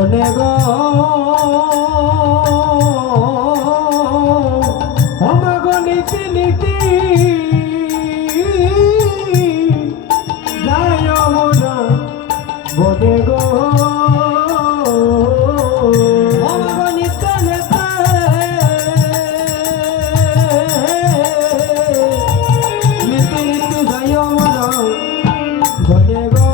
বনে গো অমাগো নীতি নীতি যায় মোরা বনে গো অমাগো নিতে নিতে নীতি নীতি যায় মোরা বনে গো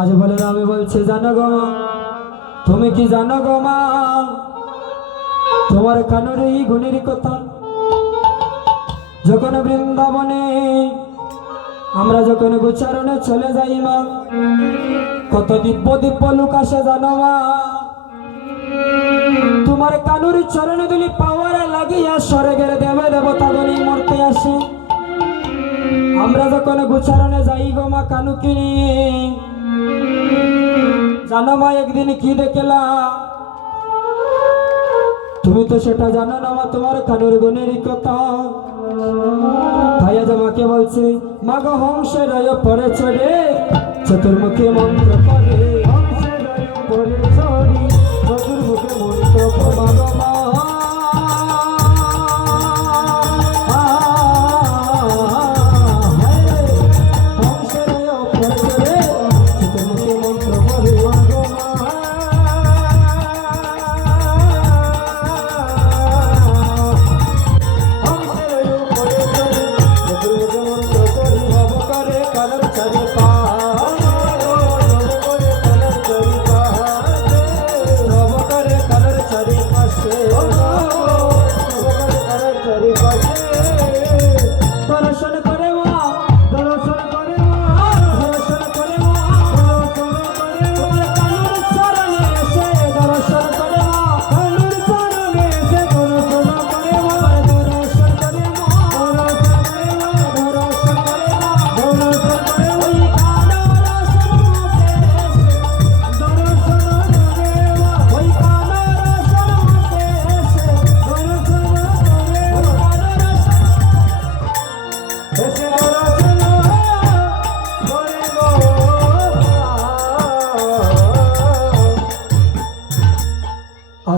আজ বলে আমি বলছি জানো গো তুমি কি জানো গো মা তোমার কানুর এই গুণের কথা যখন বৃন্দাবনে আমরা যখন গোচারণে চলে যাই মা কত দিব্য দিব্য লোক আসে জানো মা তোমার কানুর চরণ দুলি পাওয়ারে লাগিয়া স্বর্গের দেবে দেবতাগণী মরতে আসে আমরা যখন গোচারণে যাই গো মা কানুকে নিয়ে জানো মা একদিন কি দেখলা তুমি তো সেটা জানো না মা তোমার কানুর গুণের কথা তাই আজ আমাকে বলছে মা গো হংসের পরে চড়ে চতুর্মুখে মন্ত্র করে হংসের পরে চড়ি চতুর্মুখে মন্ত্র মা গো মা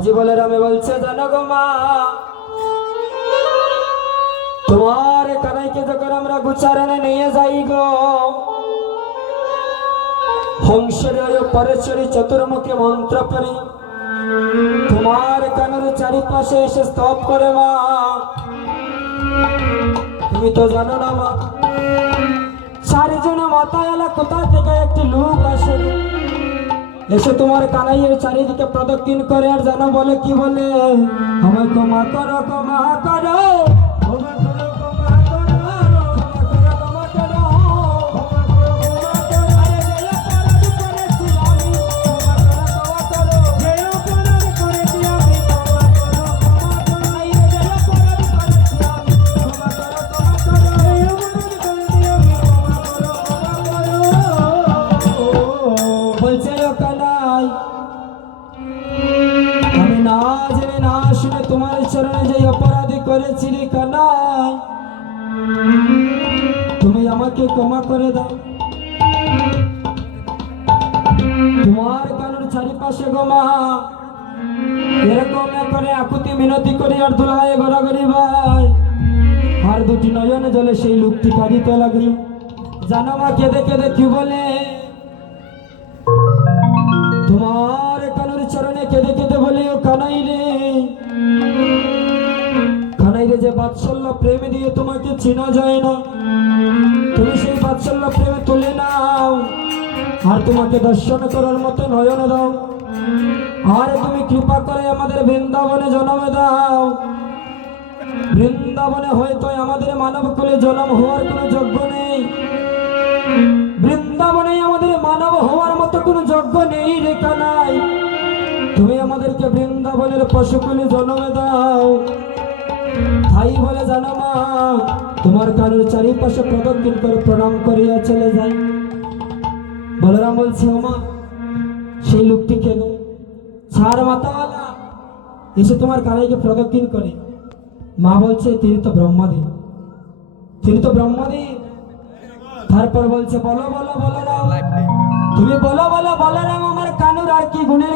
মাঝি বলরামে বলছে জানো গো মা, তোমার কানাইকে যখন আমরা গুচারণে নিয়ে যাই গো, হংসের পরেশ্বরী চতুর্মুখী মন্ত্র পড়ি তোমার কানের চারিপাশে এসে স্তব করে মা। তুমি তো জানো না মা, চারিজন মাথায় এলা কোথা থেকে একটি লোক আসে, এসে তোমার কানাইয়ের চারিদিকে প্রদক্ষিণ করে আর জানো বলে কি বলে, আমায় ক্ষমা করো ক্ষমা করো ক্ষমা করো ক্ষমা করো ক্ষমা করো ক্ষমা করো বলছে ও কানাই, আমি না জেনে না শুনে তোমার চরণে যে অপরাধী করেছি রে কানাই, তুমি আমাকে ক্ষমা করে দাও। তোমার কানুর চারিপাশে গো মা এরকম করে আকুতি মিনতি করি আর দুলায় গড়াগড়ি ভাই, আর দুটি নয়নে জলে সেই লোকটি কাঁদিতে লাগলো। জানো মা কেঁদে কেঁদে কি বলে, তোমার কানুর চরণে কেঁদে কেঁদে বলে ও কানাই রে, কানাই রে যে বাৎসল্য প্রেম দিয়ে তোমাকে চেনা যায় না, তুমি সেই বাৎসল্য প্রেমে তুলে নাও আর তোমাকে দর্শন করার মতো নয়ন দাও, আর তুমি কৃপা করে আমাদের বৃন্দাবনে জন্ম দাও। বৃন্দাবনে হয়তো আমাদের মানব কুলে জন্ম হওয়ার কোনো যোগ্য নেই, বৃন্দাবনে আমাদের মানব হওয়ার মতো কোনো যোগ্য নেই রে কানাই, তুমি আমাদেরকে বৃন্দাবনের পশুকুলে জন্ম দাও। তাই বলে জানো মা, তোমার কারোর চারিপাশে প্রদক্ষিণ করে প্রণাম করিয়া চলে যাই। বলরাম বলছে ও মা, সেই লোকটি কেন ছাড় মাতাওয়ালা এসে তোমার কানাইকে প্রদক্ষিণ করে? মা বলছে তিনি তো ব্রহ্মদেব, তিনি তো ব্রহ্মদেব। তারপর বলছে বলো বলো বলরাম, তুমি বলো বলো বলরাম, আমার কানুর আর কি গুণের